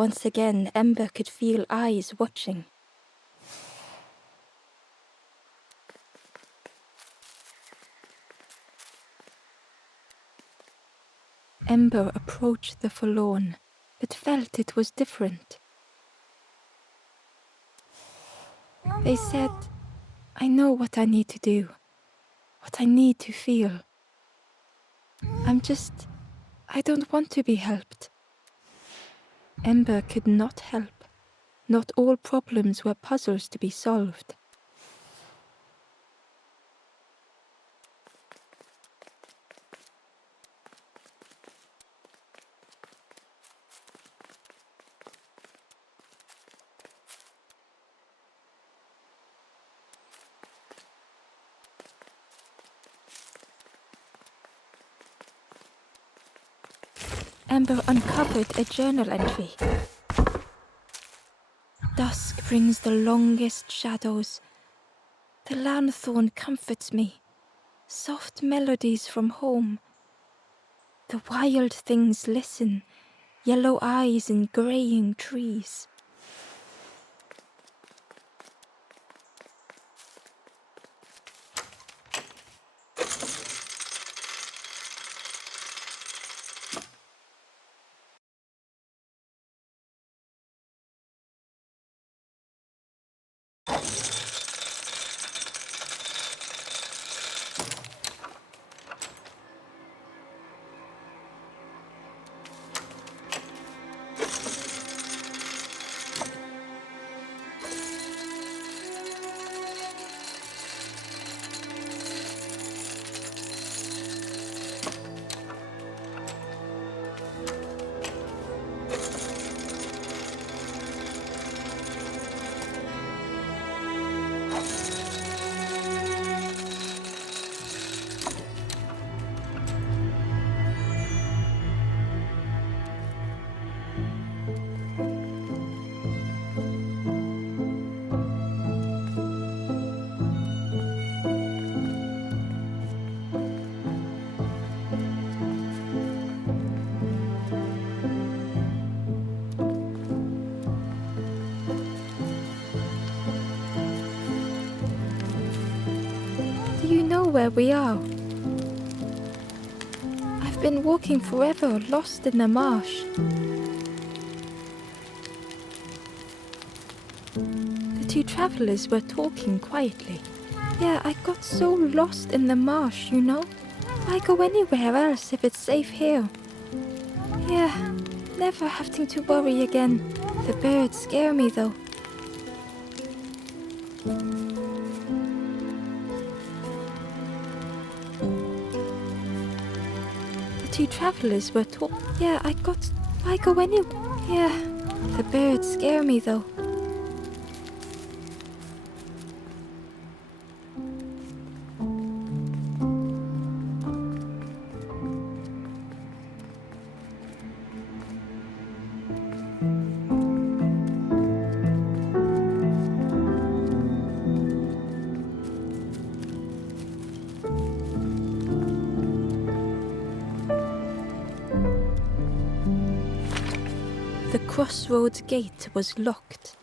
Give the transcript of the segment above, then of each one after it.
Once again, Ember could feel eyes watching. Ember approached the forlorn, but felt it was different. They said, I know what I need to do, what I need to feel. I don't want to be helped. Ember could not help. Not all problems were puzzles to be solved. Ember uncovered a journal entry. Dusk brings the longest shadows. The lanthorn comforts me. Soft melodies from home. The wild things listen, yellow eyes in greying trees. Do you know where we are? I've been walking forever, lost in the marsh. The two travelers were talking quietly. Yeah, I got so lost in the marsh, you know? Why go anywhere else if it's safe here? Yeah, never having to worry again. The birds scare me though. The two travelers were talking. Yeah, why go anywhere? Yeah, the birds scare me though. The crossroads gate was locked.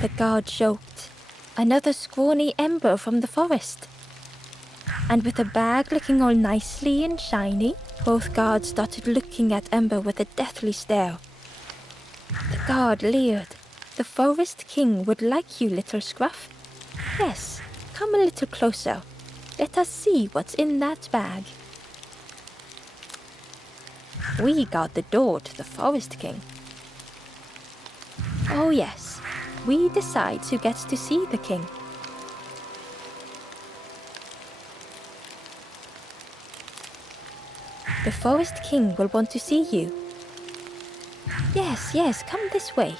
The guard joked. Another scrawny Ember from the forest. And with a bag looking all nicely and shiny, both guards started looking at Ember with a deathly stare. The guard leered. The Forest King would like you, little scruff. Yes, come a little closer. Let us see what's in that bag. We guard the door to the Forest King. Oh yes, we decide who gets to see the king. The Forest King will want to see you. Yes, come this way.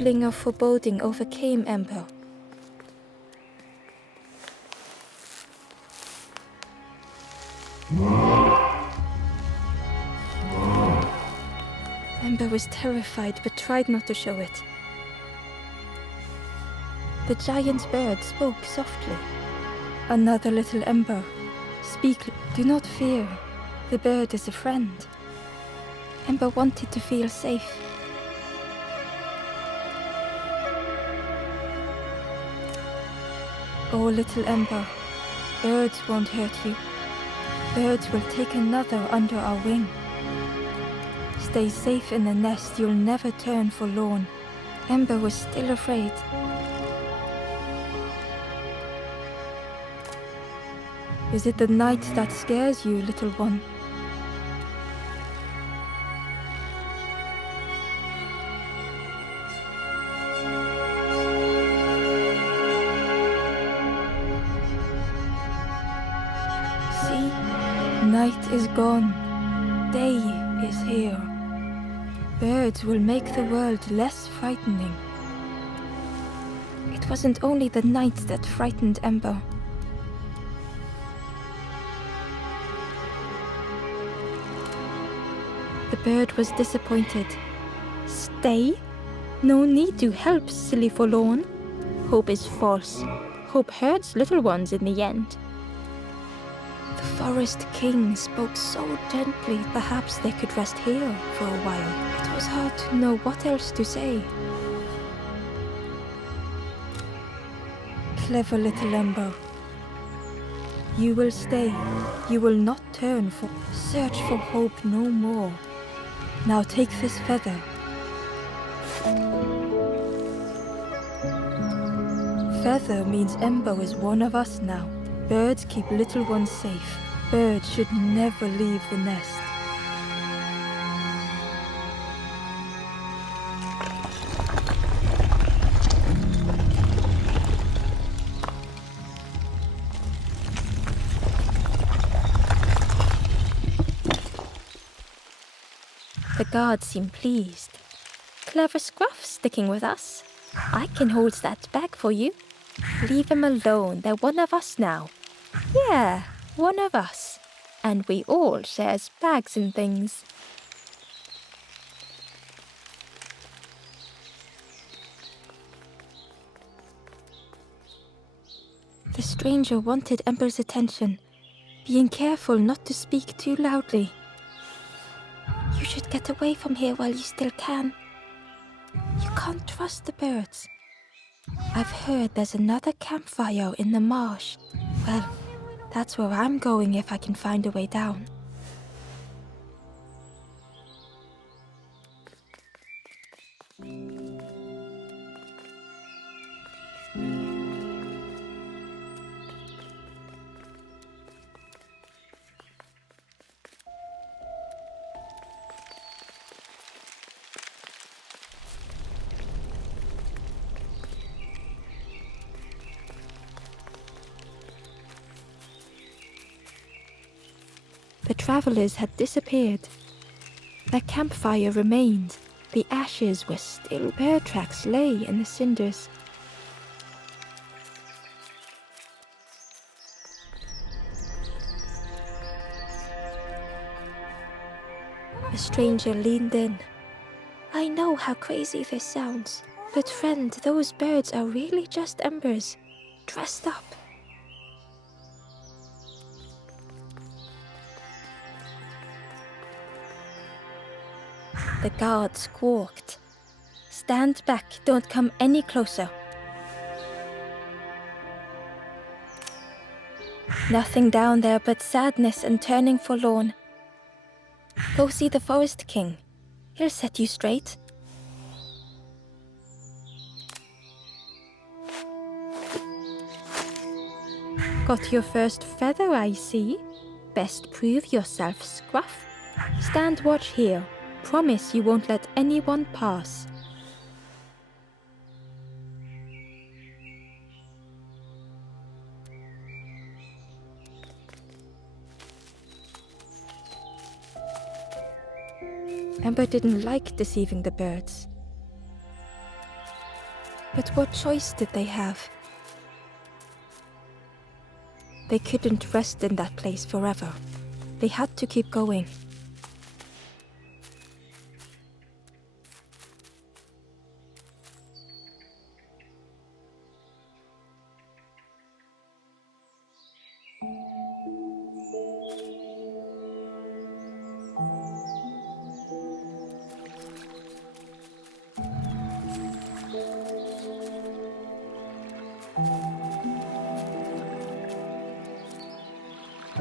feeling of foreboding overcame Ember. Ember was terrified but tried not to show it. The giant bird spoke softly. Another little Ember. Speak, do not fear. The bird is a friend. Ember wanted to feel safe. Oh, little Ember, birds won't hurt you. Birds will take another under our wing. Stay safe in the nest, you'll never turn forlorn. Ember was still afraid. Is it the night that scares you, little one? See, night is gone. Day is here. Birds will make the world less frightening. It wasn't only the night that frightened Ember. The bird was disappointed. Stay? No need to help, silly forlorn. Hope is false. Hope hurts little ones in the end. The Forest King spoke so gently, perhaps they could rest here for a while. It was hard to know what else to say. Clever little Ember. You will stay. You will not turn for. Search for hope no more. Now take this feather. Feather means Ember is one of us now. Birds keep little ones safe. Birds should never leave the nest. The guards seem pleased. Clever Scruff sticking with us. I can hold that bag for you. Leave them alone, they're one of us now. Yeah, one of us. And we all shares bags and things. The stranger wanted Ember's attention, being careful not to speak too loudly. You should get away from here while you still can. You can't trust the birds. I've heard there's another campfire in the marsh. Well, that's where I'm going if I can find a way down. The travelers had disappeared. Their campfire remained. The ashes were still. Bear tracks lay in the cinders. The stranger leaned in. I know how crazy this sounds, but friend, those birds are really just embers, dressed up. The guard squawked. Stand back, don't come any closer. Nothing down there but sadness and turning forlorn. Go see the Forest King. He'll set you straight. Got your first feather, I see. Best prove yourself, Scruff. Stand watch here. Promise you won't let anyone pass. Ember didn't like deceiving the birds. But what choice did they have? They couldn't rest in that place forever. They had to keep going.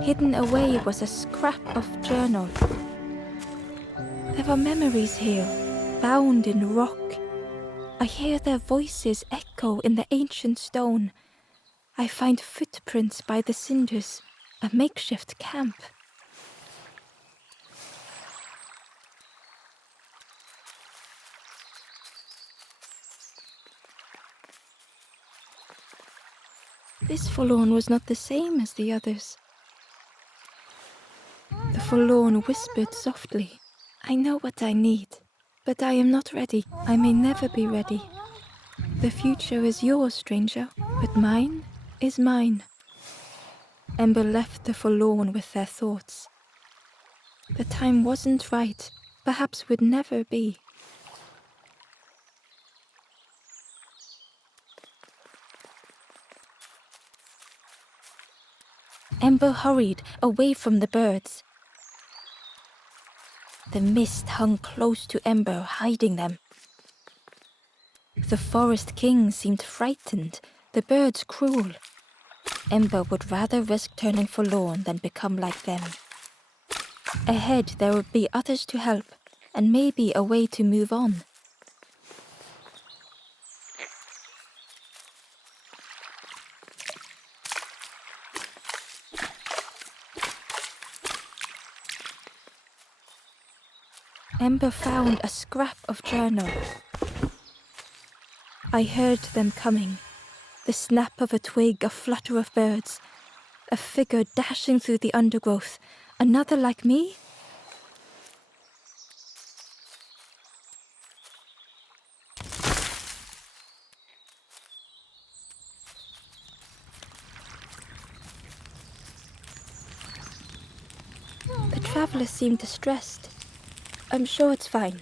Hidden away was a scrap of journal. There are memories here, bound in rock. I hear their voices echo in the ancient stone. I find footprints by the cinders, a makeshift camp. This forlorn was not the same as the others. The forlorn whispered softly, "I know what I need, but I am not ready. I may never be ready. The future is yours, stranger, but mine is mine." Ember left the forlorn with their thoughts. The time wasn't right, perhaps would never be. Ember hurried away from the birds. The mist hung close to Ember, hiding them. The forest king seemed frightened, the birds cruel. Ember would rather risk turning forlorn than become like them. Ahead there would be others to help, and maybe a way to move on. Ember found a scrap of journal. I heard them coming. The snap of a twig, a flutter of birds. A figure dashing through the undergrowth. Another like me? The traveler seemed distressed. I'm sure it's fine.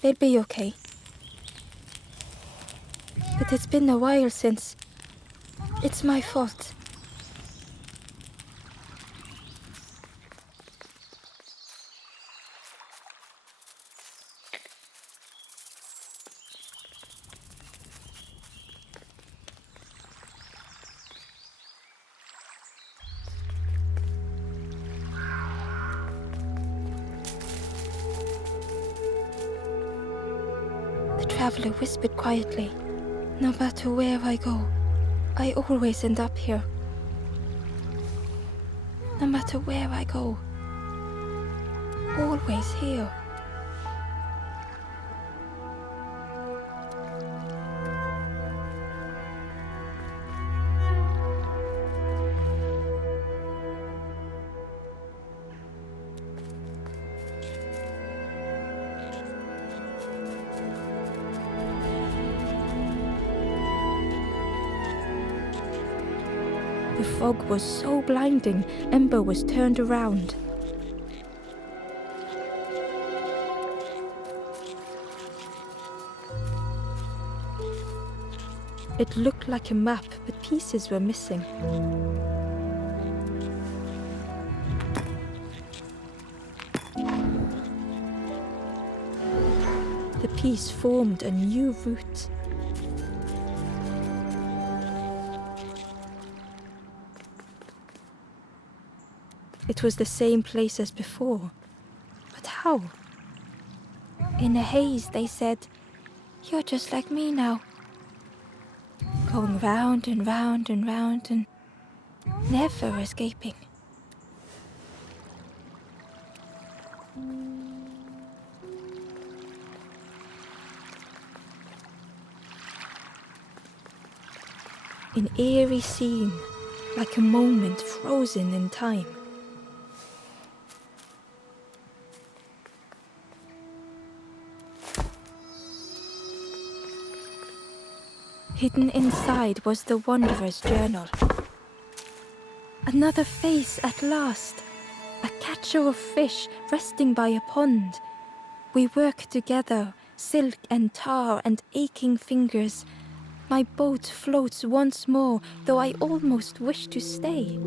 They'll be okay. But it's been a while since... It's my fault. The traveler whispered quietly. No matter where I go, I always end up here. No matter where I go, always here. The fog was so blinding, Ember was turned around. It looked like a map, but pieces were missing. The piece formed a new route. It was the same place as before. But how? In a haze, they said, "You're just like me now." Going round and round and round and never escaping. An eerie scene, like a moment frozen in time. hidden inside was the Wanderer's journal. Another face at last. A catcher of fish resting by a pond. We work together, silk and tar and aching fingers. My boat floats once more, though I almost wish to stay.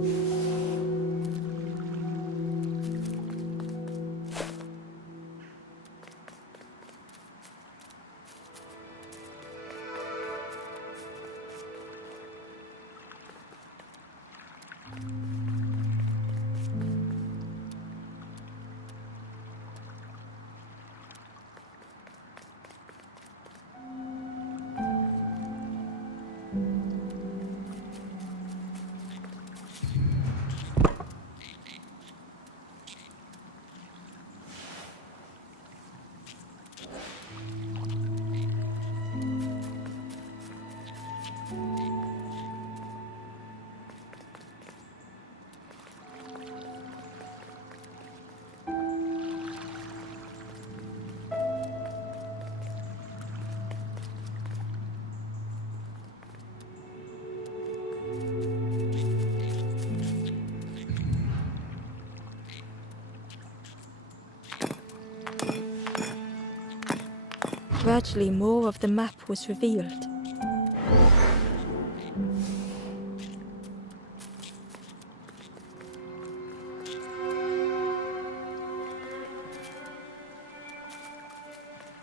Gradually, more of the map was revealed.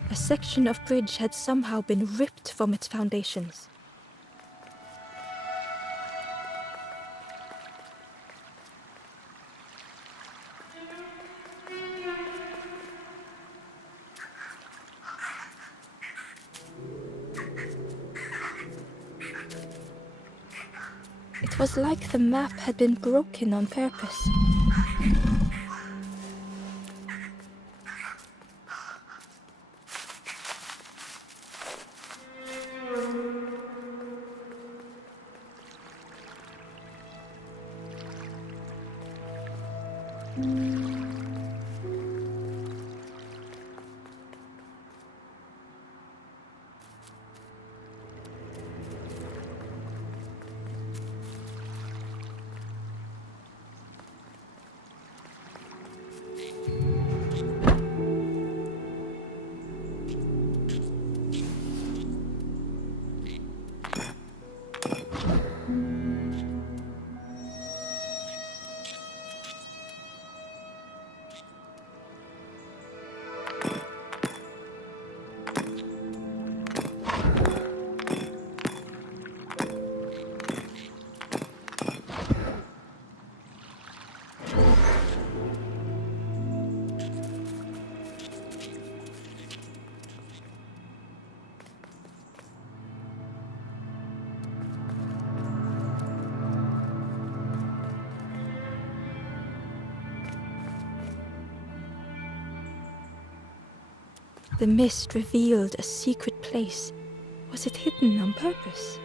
A section of bridge had somehow been ripped from its foundations. It was like the map had been broken on purpose. The mist revealed a secret place. Was it hidden on purpose?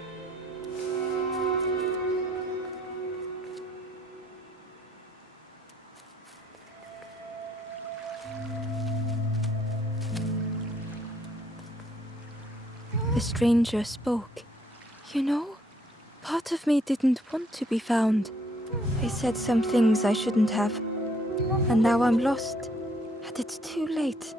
The stranger spoke. You know, part of me didn't want to be found. I said some things I shouldn't have. And now I'm lost. And it's too late.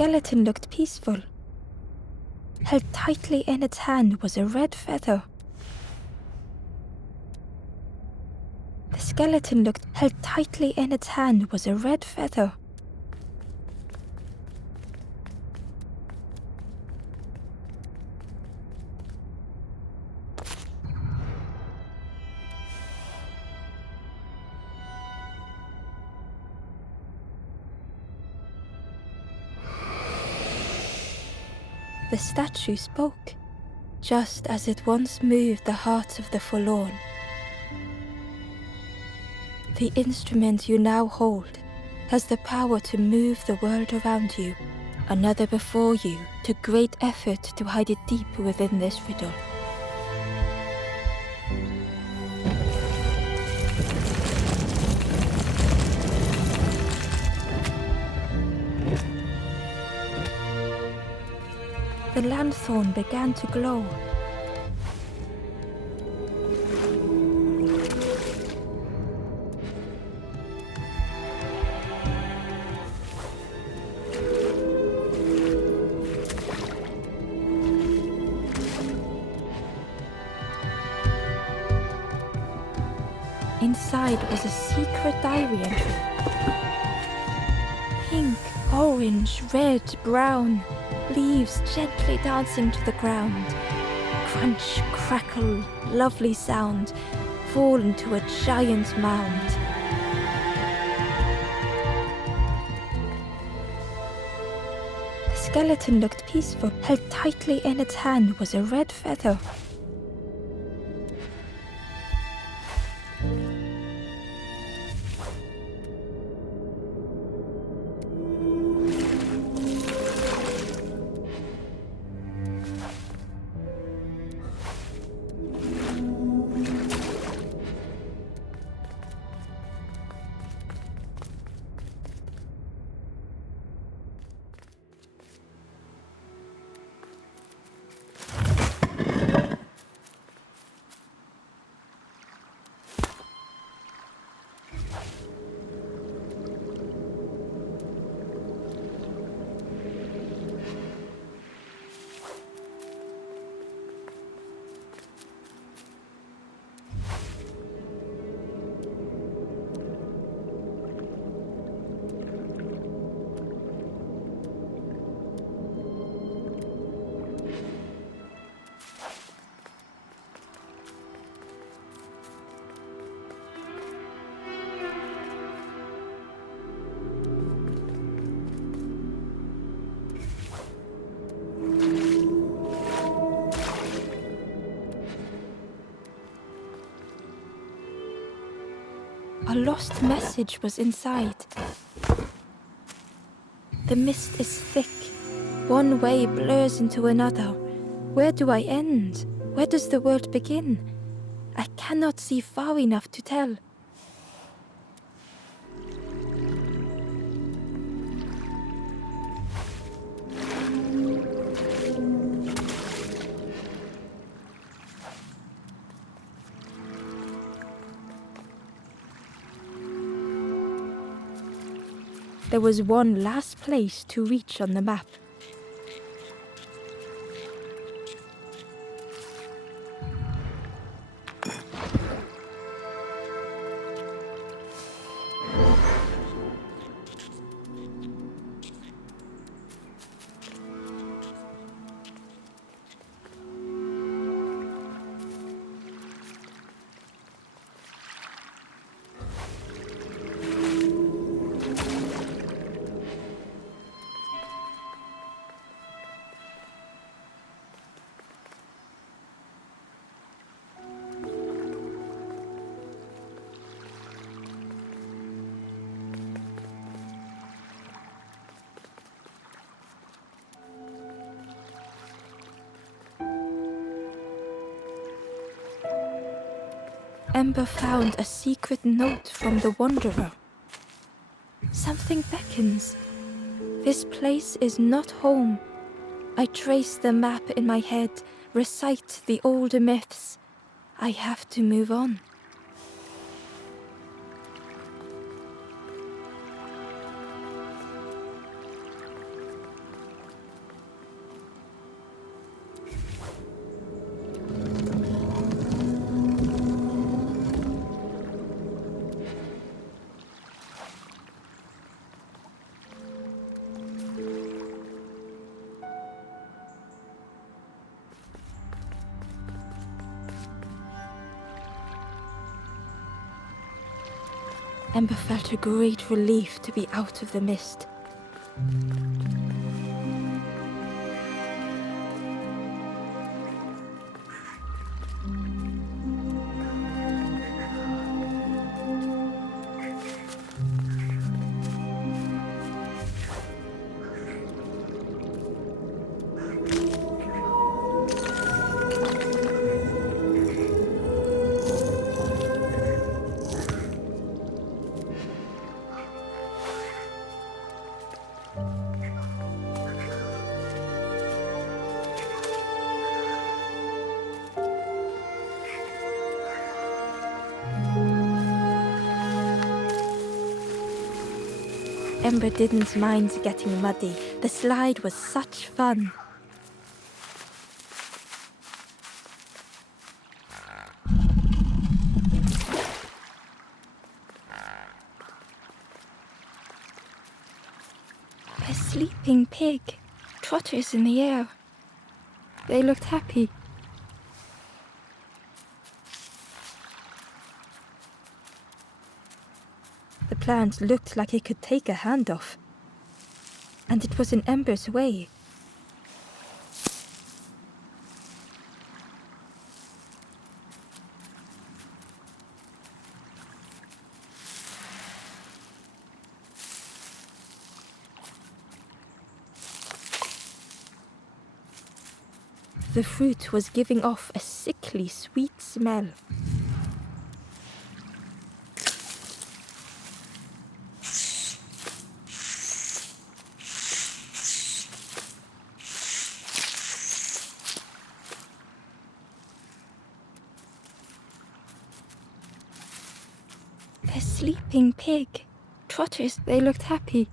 skeleton looked peaceful. Held tightly in its hand was a red feather. The skeleton looked held tightly in its hand was a red feather. The statue spoke, just as it once moved the hearts of the forlorn. The instrument you now hold has the power to move the world around you, another before you took great effort to hide it deep within this riddle. The lanthorn began to glow. Inside was a secret diary entry. Pink, orange, red, brown, leaves gently dancing to the ground. Crunch, crackle, lovely sound, fall into a giant mound. The skeleton looked peaceful. Held tightly in its hand was a red feather. A lost message was inside. The mist is thick. One way blurs into another. Where do I end? Where does the world begin? I cannot see far enough to tell. There was one last place to reach on the map. Ember found a secret note from the Wanderer. Something beckons. This place is not home. I trace the map in my head, recite the older myths. I have to move on. Ember felt a great relief to be out of the mist. Ember didn't mind getting muddy. The slide was such fun. A sleeping pig. Trotters in the air. They looked happy. The plant looked like it could take a hand off. And it was in Ember's way. The fruit was giving off a sickly sweet smell. A sleeping pig. Trotters, they looked happy.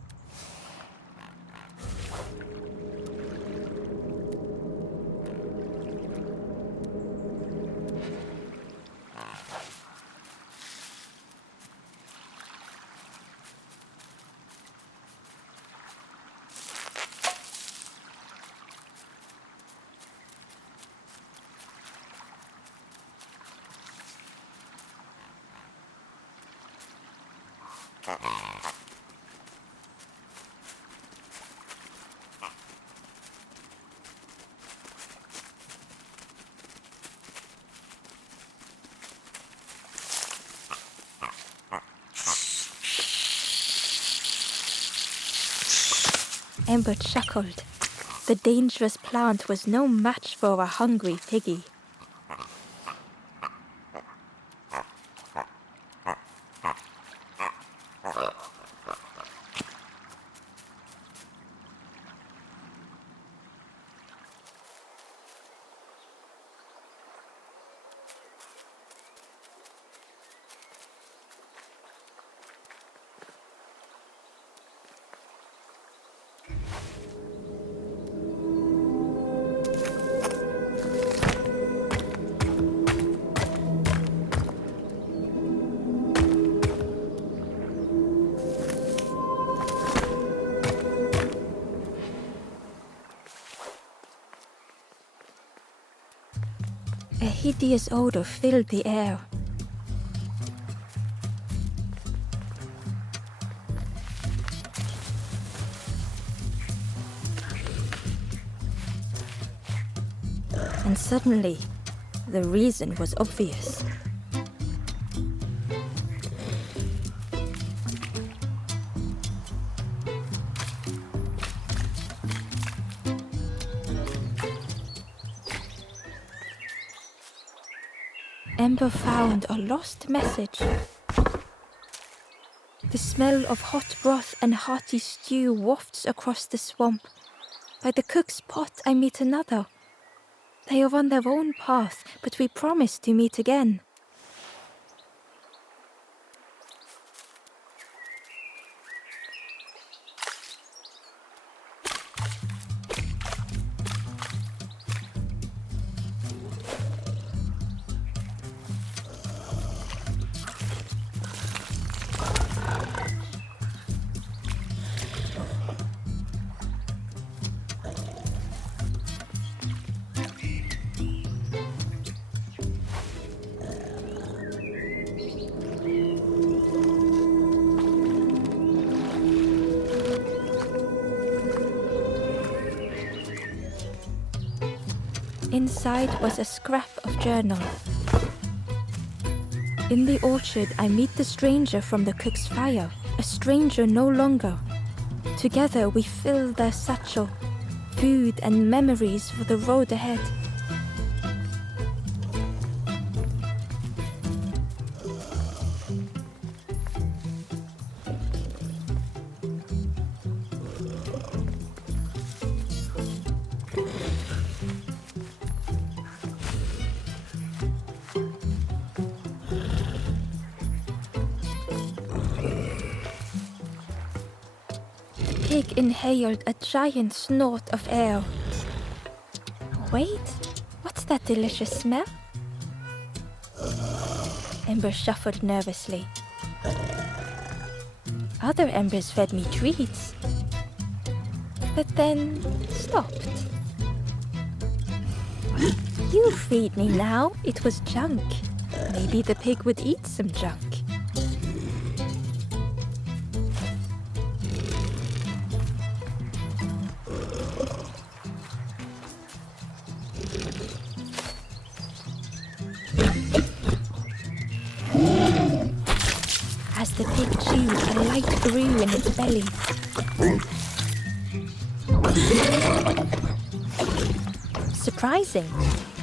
Ember chuckled. The dangerous plant was no match for a hungry piggy. A hideous odor filled the air. And suddenly, the reason was obvious. Ember found a lost message. The smell of hot broth and hearty stew wafts across the swamp. By the cook's pot I meet another. They are on their own path, but we promise to meet again. Inside was a scrap of journal. In the orchard, I meet the stranger from the cook's fire, a stranger no longer. Together we fill their satchel, food and memories for the road ahead. Pig inhaled a giant snort of air. Wait, what's that delicious smell? Ember shuffled nervously. Other embers fed me treats, but then stopped. You feed me now, it was junk. Maybe the pig would eat some junk. As the pig chewed, a light grew in its belly. Surprising,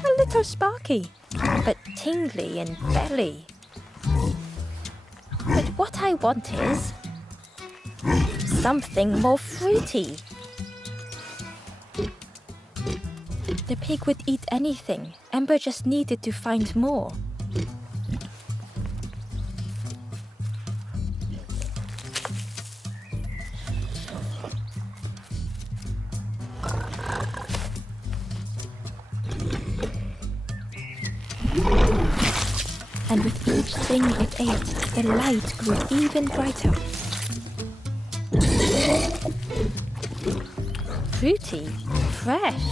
a little sparky, but tingly in belly. But what I want is something more fruity. The pig would eat anything. Ember just needed to find more. And with each thing it ate, the light grew even brighter. Fruity, fresh,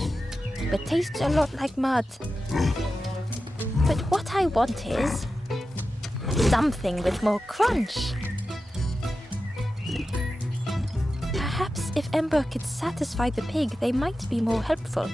but tastes a lot like mud. But what I want is something with more crunch. Perhaps if Ember could satisfy the pig, they might be more helpful.